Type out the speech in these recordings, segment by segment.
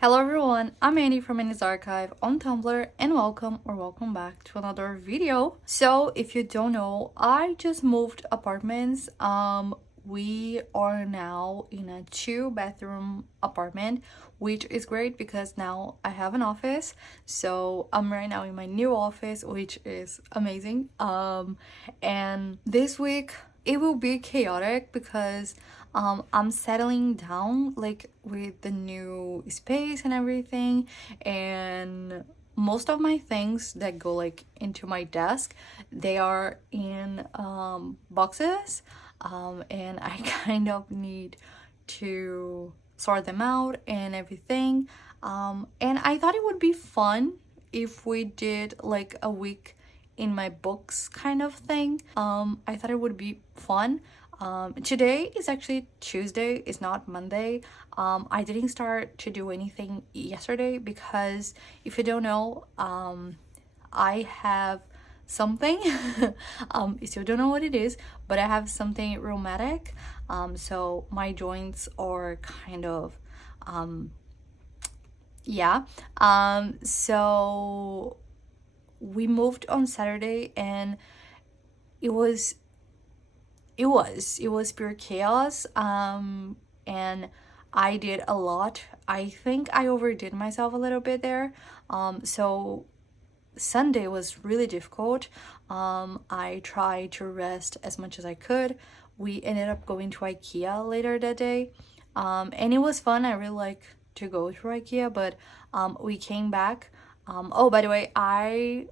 Hello everyone, I'm Annie from Annie's Archive on Tumblr and welcome back to another video. So if you don't know, I just moved apartments. We are now in a 2-bedroom apartment, which is great because now I have an office. So I'm right now in my new office, which is amazing. And this week it will be chaotic because I'm settling down like with the new space and everything, and most of my things that go like into my desk, they are in boxes, and I kind of need to sort them out and everything. And I thought it would be fun if we did like a week in my books kind of thing. I thought it would be fun. Today is actually Tuesday, it's not Monday. I didn't start to do anything yesterday because if you don't know, I have something. You still don't know what it is, but I have something rheumatic. So my joints are kind of yeah. So we moved on Saturday and it was pure chaos, and I did a lot. I think I overdid myself a little bit there. So Sunday was really difficult. I tried to rest as much as I could. We ended up going to IKEA later that day, and it was fun. I really like to go to IKEA, but we came back. Oh, by the way, I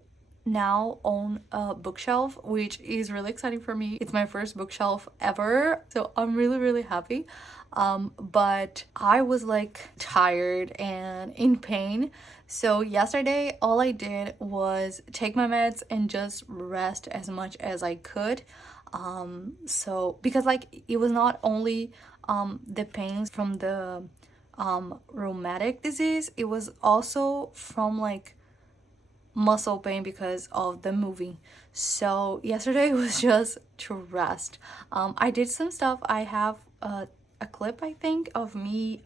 now own a bookshelf, which is really exciting for me. It's my first bookshelf ever, so I'm really happy. But I was like tired and in pain, so yesterday all I did was take my meds and just rest as much as I could. So because like it was not only the pains from the rheumatic disease, it was also from like muscle pain because of the movie. So yesterday was just to rest. I did some stuff. I have a clip, I think, of me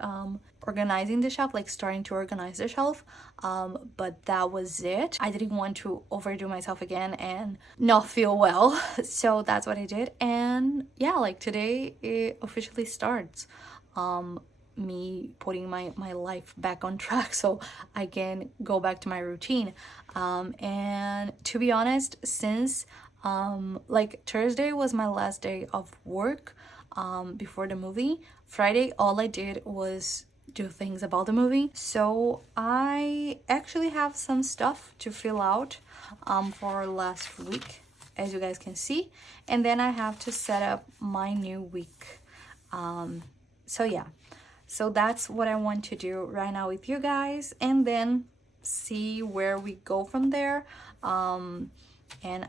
organizing the shelf, like starting to organize the shelf, but that was it. I didn't want to overdo myself again and not feel well. So that's what I did. And yeah, like today it officially starts. Me putting my life back on track so I can go back to my routine. And to be honest, since like Thursday was my last day of work before the movie, Friday all I did was do things about the movie. So I actually have some stuff to fill out for last week, as you guys can see, and then I have to set up my new week. So yeah, so that's what I want to do right now with you guys, and then see where we go from there. And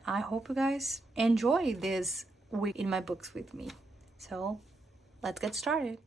I hope you guys enjoy this week in my books with me. So let's get started.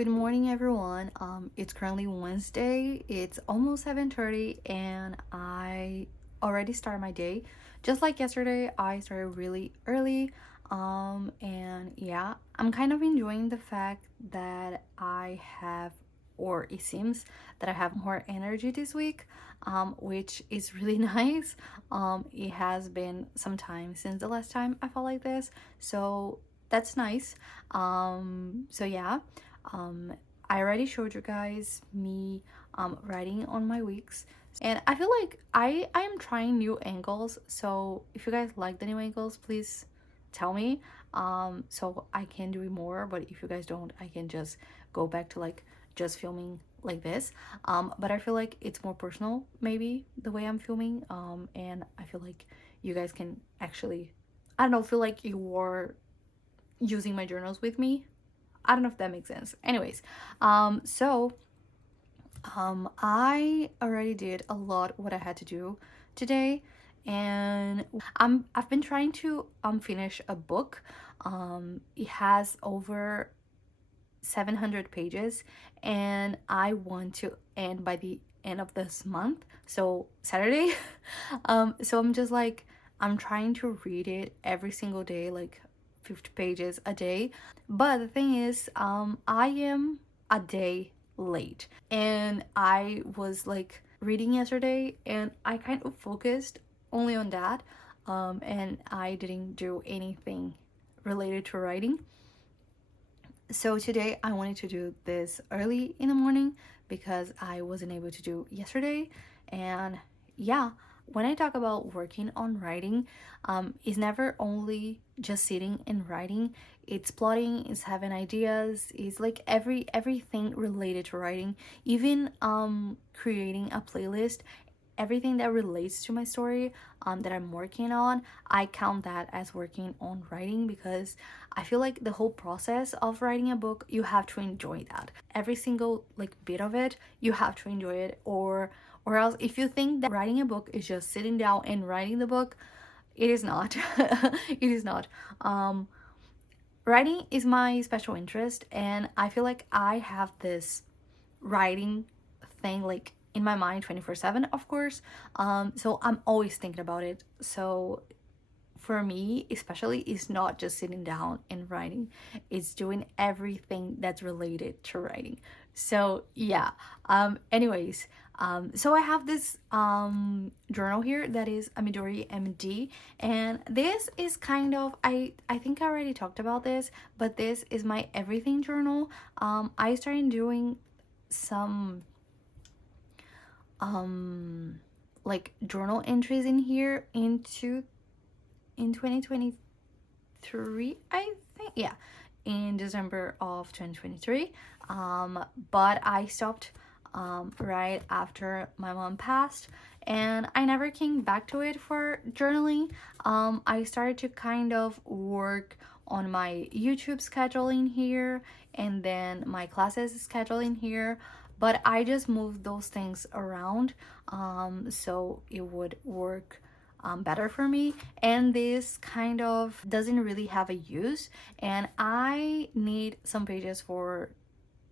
Good morning, everyone. It's currently Wednesday. It's almost 7:30, and I already started my day. Just like yesterday, I started really early. And yeah, I'm kind of enjoying the fact that I have, or it seems that I have more energy this week, which is really nice. It has been some time since the last time I felt like this, so that's nice. So yeah. um I already showed you guys me writing on my weeks, and I feel like I am trying new angles. So if you guys like the new angles, please tell me, so I can do it more. But if you guys don't, I can just go back to like just filming like this. But I feel like it's more personal, maybe, the way I'm filming. And I feel like you guys can actually, I don't know, feel like you are using my journals with me. I don't know if that makes sense. Anyways, I already did a lot what I had to do today, and I've been trying to finish a book. It has over 700 pages, and I want to end by the end of this month, so Saturday. So I'm just like, I'm trying to read it every single day, like 50 pages a day. But the thing is, I am a day late, and I was like reading yesterday, and I kind of focused only on that, and I didn't do anything related to writing. So today I wanted to do this early in the morning because I wasn't able to do yesterday. And yeah, when I talk about working on writing, it's never only just sitting and writing. It's plotting, it's having ideas, it's like everything related to writing, even creating a playlist. Everything that relates to my story, that I'm working on, I count that as working on writing, because I feel like the whole process of writing a book, you have to enjoy that. Every single like bit of it, you have to enjoy it, or else if you think that writing a book is just sitting down and writing the book, it is not. It is not. Writing is my special interest, and I feel like I have this writing thing like in my mind 24/7, of course. So I'm always thinking about it. So for me especially, it's not just sitting down and writing, it's doing everything that's related to writing. So yeah. Anyways, so I have this journal here that is a Midori MD, and this is kind of, I think I already talked about this, but this is my everything journal. I started doing some like journal entries in here in 2023, I think. Yeah, in December of 2023. But I stopped right after my mom passed, and I never came back to it for journaling. I started to kind of work on my YouTube scheduling here, and then my classes scheduling here, but I just moved those things around, so it would work better for me. And this kind of doesn't really have a use, and I need some pages for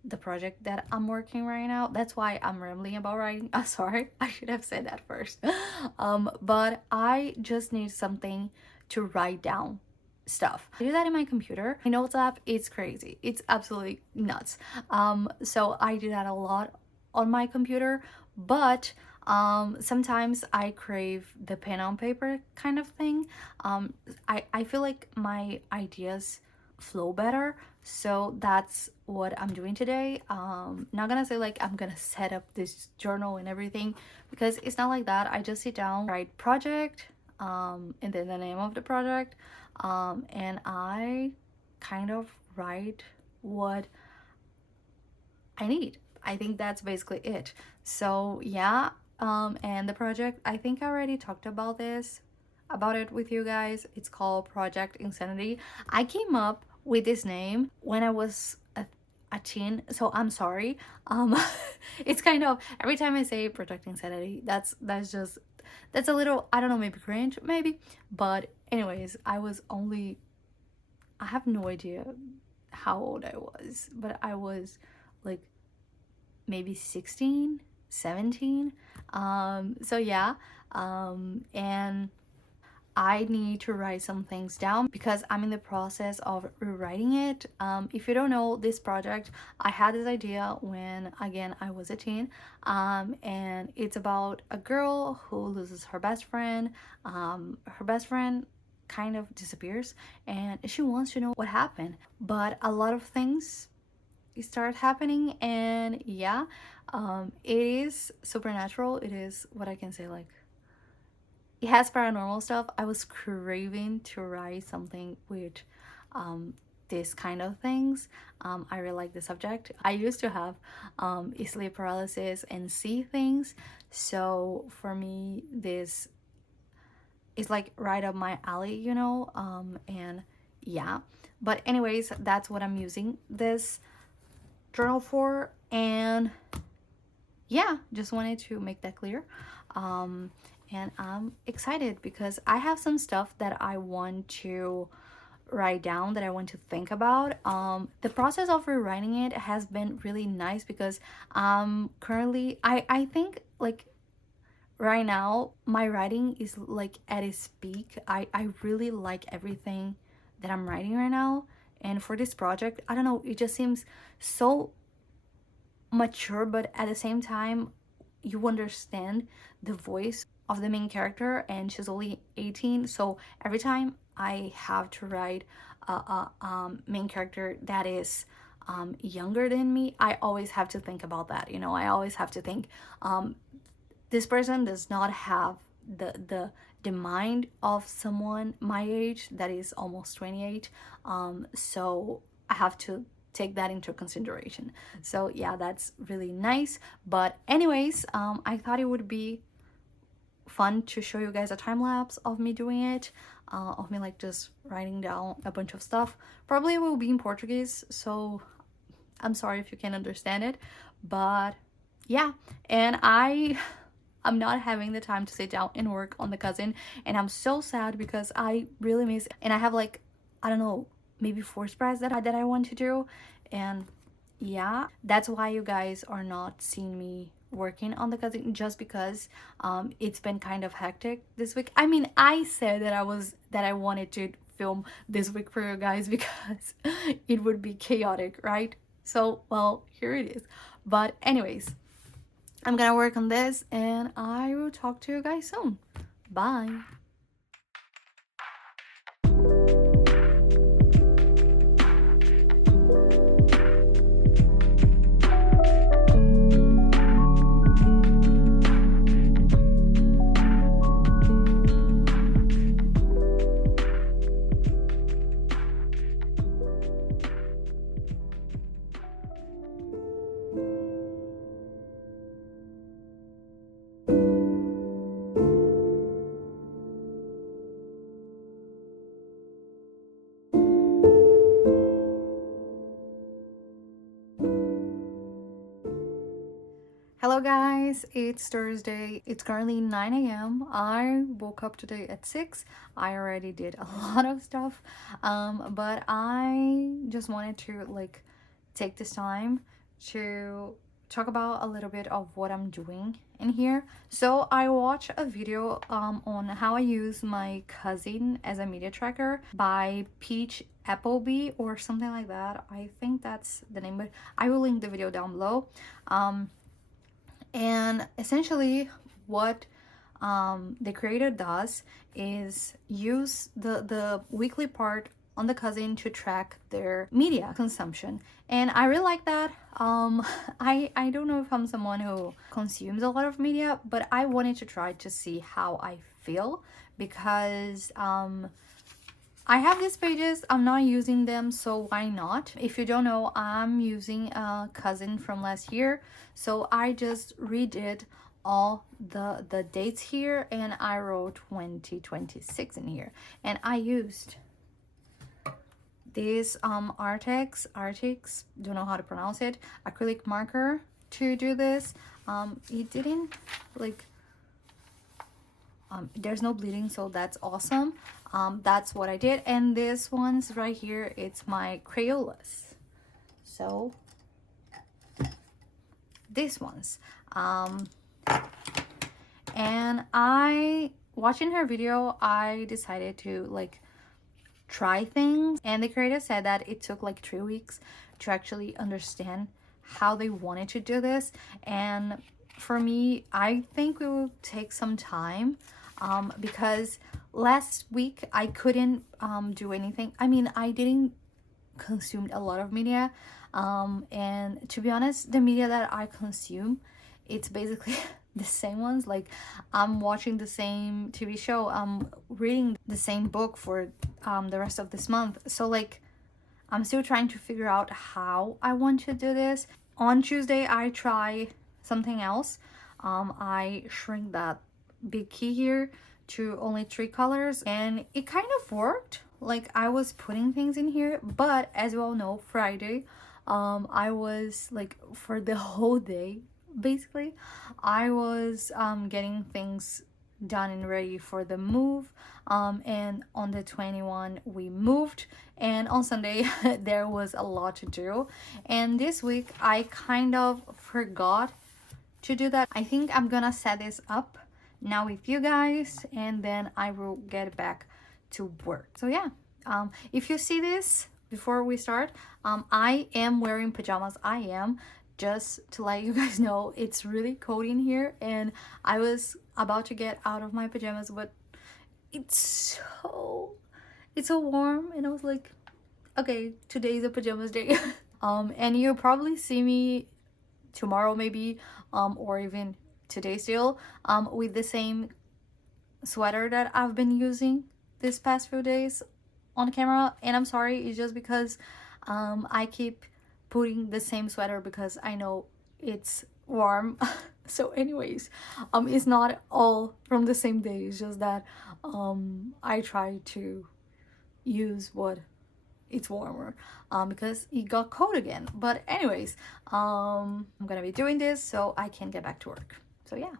the project that I'm working right now. That's why I'm rambling about writing. I'm sorry, I should have said that first. But I just need something to write down stuff. I do that in my computer. My notes app, it's crazy, it's absolutely nuts. So I do that a lot on my computer, but sometimes I crave the pen on paper kind of thing. I feel like my ideas flow better, so that's what I'm doing today. Not gonna say like I'm gonna set up this journal and everything, because it's not like that. I just sit down, write project, and then the name of the project, and I kind of write what I need. I think that's basically it. So yeah. And the project, I think I already talked about it with you guys. It's called Project Insanity. I came up with this name when I was a teen, so I'm sorry. It's kind of, every time I say Project Insanity, that's a little, I don't know, maybe cringe, maybe. But anyways, I have no idea how old I was, but I was like maybe 16, 17. So yeah, and I need to write some things down because I'm in the process of rewriting it. If you don't know this project, I had this idea when, again, I was a teen, and it's about a girl who loses her best friend. Her best friend kind of disappears and she wants to know what happened, but a lot of things start happening, and yeah, it is supernatural. It is, what I can say, like, it has paranormal stuff. I was craving to write something with this kind of things. I really like the subject. I used to have sleep paralysis and see things, so for me this is like right up my alley, you know. And yeah, but anyways, that's what I'm using this journal for, and yeah, just wanted to make that clear. And I'm excited because I have some stuff that I want to write down, that I want to think about. The process of rewriting it has been really nice because currently I think, like, right now my writing is like at its peak. I really like everything that I'm writing right now, and for this project, I don't know, it just seems so mature, but at the same time you understand the voice of the main character, and she's only 18, so every time I have to write a main character that is younger than me, I always have to think about that, you know. I always have to think, this person does not have the mind of someone my age that is almost 28, so I have to take that into consideration. So yeah, that's really nice. But anyways, I thought it would be fun to show you guys a time lapse of me doing it, of me like just writing down a bunch of stuff. Probably it will be in Portuguese, so I'm sorry if you can't understand it, but yeah. And I'm not having the time to sit down and work on the cousin, and I'm so sad because I really miss it. And I have, like, I don't know, maybe 4 spreads that I want to do, and yeah, that's why you guys are not seeing me working on the cousin, just because it's been kind of hectic this week. I mean, I said that I wanted to film this week for you guys because it would be chaotic, right? So well, here it is. But anyways, I'm gonna work on this and I will talk to you guys soon. Bye. Hello guys, it's Thursday. It's currently 9 a.m. I woke up today at 6. I already did a lot of stuff, but I just wanted to like take this time to talk about a little bit of what I'm doing in here. So I watched a video on how I use my cousin as a media tracker by peachapplebi or something like that. I think that's the name, but I will link the video down below. And essentially what the creator does is use the weekly part on the cousin to track their media consumption, and I really like that. I don't know if I'm someone who consumes a lot of media, but I wanted to try to see how I feel, because I have these pages, I'm not using them, so why not? If you don't know, I'm using a cousin from last year, so I just redid all the dates here and I wrote 2026 in here, and I used this Artex, don't know how to pronounce it, acrylic marker to do this. It didn't like there's no bleeding, so that's awesome. That's what I did. And this one's right here, it's my Crayolas. So these ones. And watching her video, I decided to like try things, and the creator said that it took like 3 weeks to actually understand how they wanted to do this. And for me, I think it will take some time, because last week I couldn't do anything. I mean, I didn't consume a lot of media, and to be honest, the media that I consume, it's basically the same ones. Like, I'm watching the same TV show, I'm reading the same book for the rest of this month. So like, I'm still trying to figure out how I want to do this. On Tuesday, I try something else. I shrink that big key here to only 3 colors, and it kind of worked. Like, I was putting things in here, but as you all know, Friday, I was like, for the whole day, basically, I was getting things done and ready for the move, and on the 21 we moved, and on Sunday there was a lot to do, and this week I kind of forgot to do that. I think I'm gonna set this up now with you guys, and then I will get back to work. So yeah, if you see this before we start, I am wearing pajamas. I am, just to let you guys know, it's really cold in here, and I was about to get out of my pajamas, but it's so warm, and I was like, okay, today's a pajamas day. And you'll probably see me tomorrow maybe, or even today still, with the same sweater that I've been using this past few days on camera. And I'm sorry, it's just because I keep putting the same sweater because I know it's warm. So anyways, it's not all from the same day, it's just that I try to use what it's warmer, because it got cold again. But anyways, I'm gonna be doing this so I can get back to work. So yeah.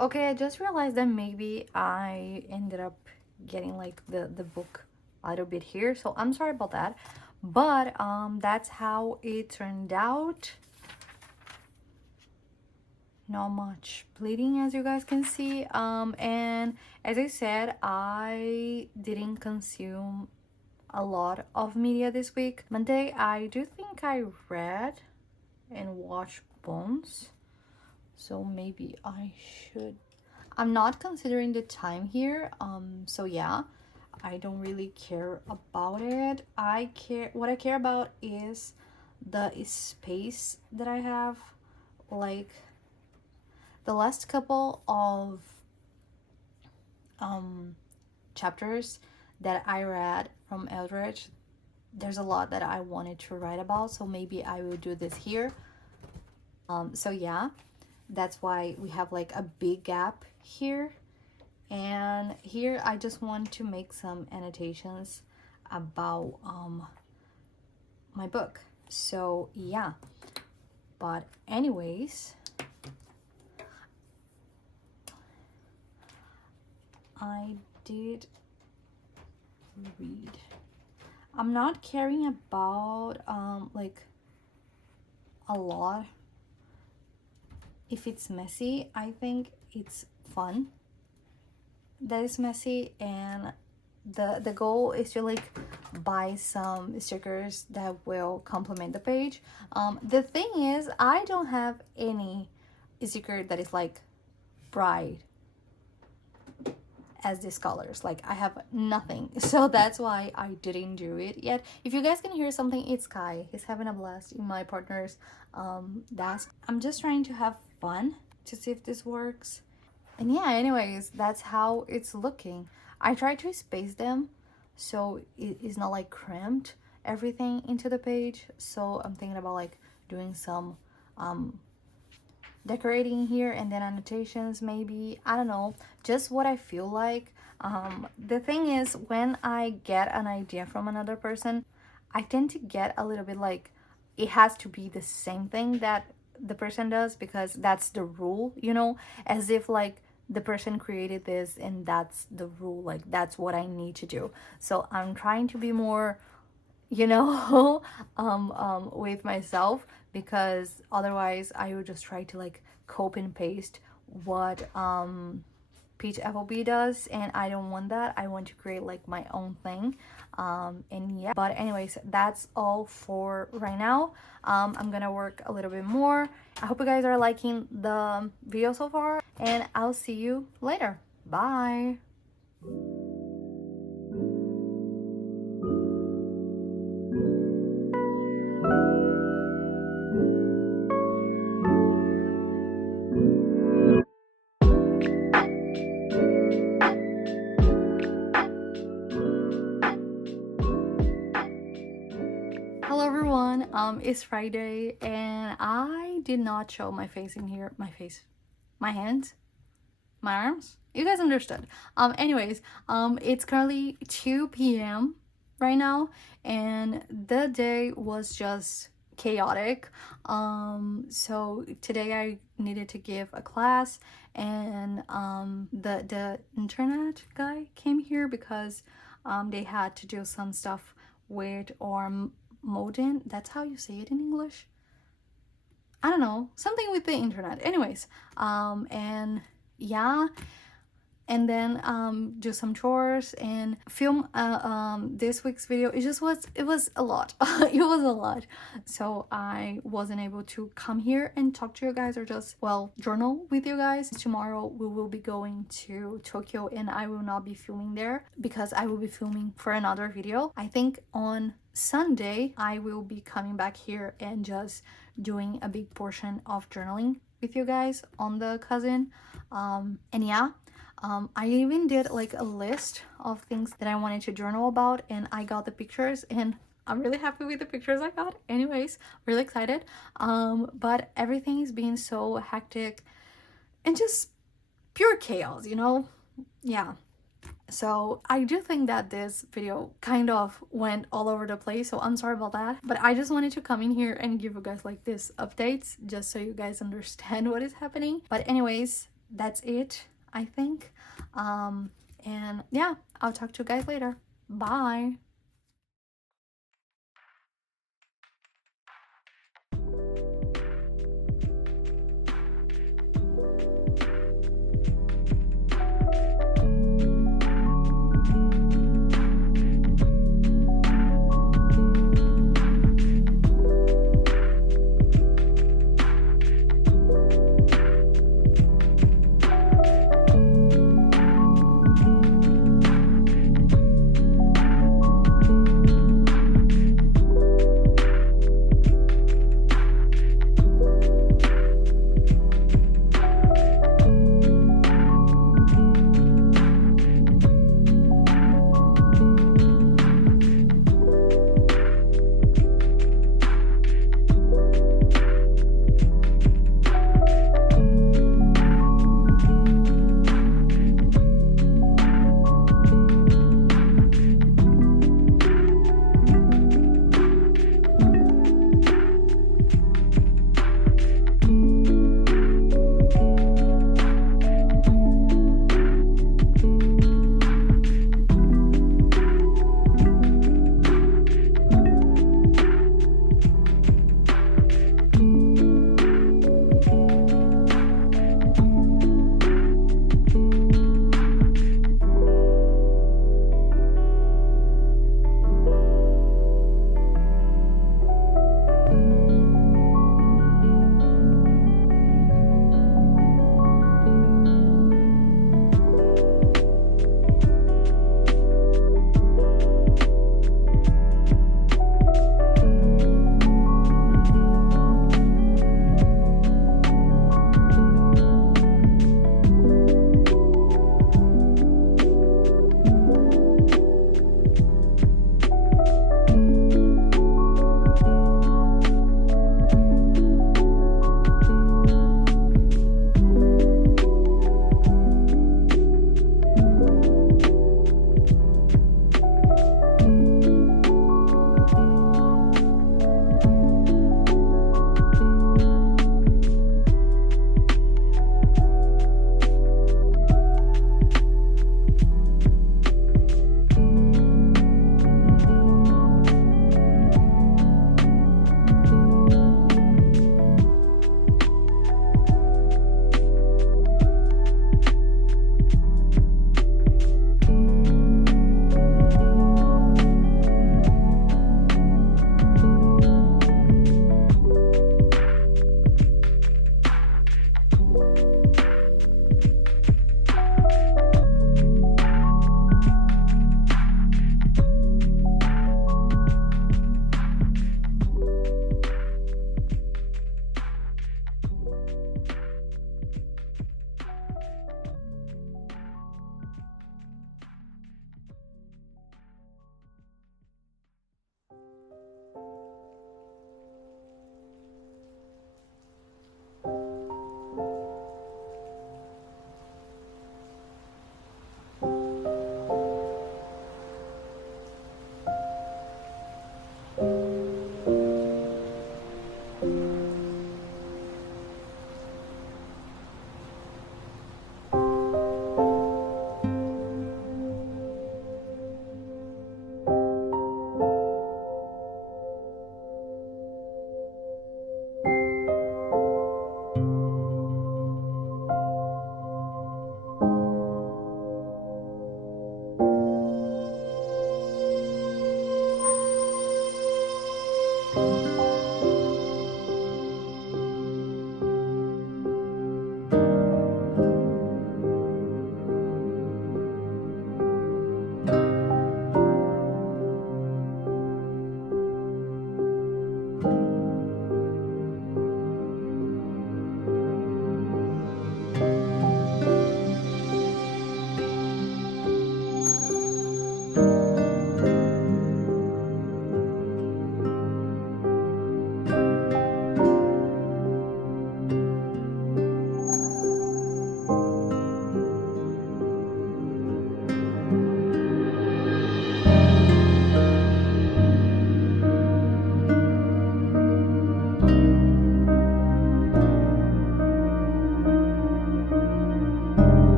Okay, I just realized that maybe I ended up getting like the book a little bit here, so I'm sorry about that. But that's how it turned out. Not much bleeding, as you guys can see. And as I said, I didn't consume a lot of media this week. Monday, I do think I read and watched Bones, so maybe I should. I'm not considering the time here, so yeah, I don't really care about it. What I care about is the space that I have. Like, the last couple of chapters that I read from Eldritch, there's a lot that I wanted to write about, so maybe I will do this here. So yeah, that's why we have like a big gap here. And here I just want to make some annotations about my book. So yeah, but anyways, I did read. I'm not caring about like a lot. If it's messy, I think it's fun that is messy, and the goal is to like buy some stickers that will complement the page. The thing is, I don't have any sticker that is like bright as these colors. Like I have nothing, so that's why I didn't do it yet. If you guys can hear something, it's Kai. He's having a blast in my partner's desk. I'm just trying to have fun to see if this works. And yeah, anyways, that's how it's looking. I tried to space them so it is not like cramped everything into the page. So I'm thinking about like doing some decorating here and then annotations maybe. I don't know, just what I feel like. The thing is, when I get an idea from another person, I tend to get a little bit like it has to be the same thing that the person does, because that's the rule, you know, as if like the person created this and that's the rule, like that's what I need to do. So I'm trying to be more, you know, with myself, because otherwise I would just try to like copy and paste what peachapplebi does, and I don't want that. I want to create like my own thing. And yeah, but anyways, that's all for right now. I'm gonna work a little bit more. I hope you guys are liking the video so far, and I'll see you later. Bye. Hello everyone, it's Friday and I did not show my face in here. My hands, my arms, you guys understood. Anyways, it's currently 2 p.m. right now, and the day was just chaotic. So today I needed to give a class, and the internet guy came here because they had to do some stuff with our modem. That's how you say it in English. I don't know, something with the internet. Anyways, and yeah, and then do some chores and film this week's video. It was a lot. It was a lot, so I wasn't able to come here and talk to you guys, or just, well, journal with you guys. Tomorrow we will be going to Tokyo, and I will not be filming there because I will be filming for another video. I think on Sunday I will be coming back here and just doing a big portion of journaling with you guys on the cousin. And yeah, I even did like a list of things that I wanted to journal about, and I got the pictures, and I'm really happy with the pictures I got. Anyways, really excited. But everything is being so hectic and just pure chaos, you know? Yeah. So I do think that this video kind of went all over the place, so I'm sorry about that. But I just wanted to come in here and give you guys like this updates, just so you guys understand what is happening. But anyways, that's it, I think. And yeah, I'll talk to you guys later. Bye.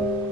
you.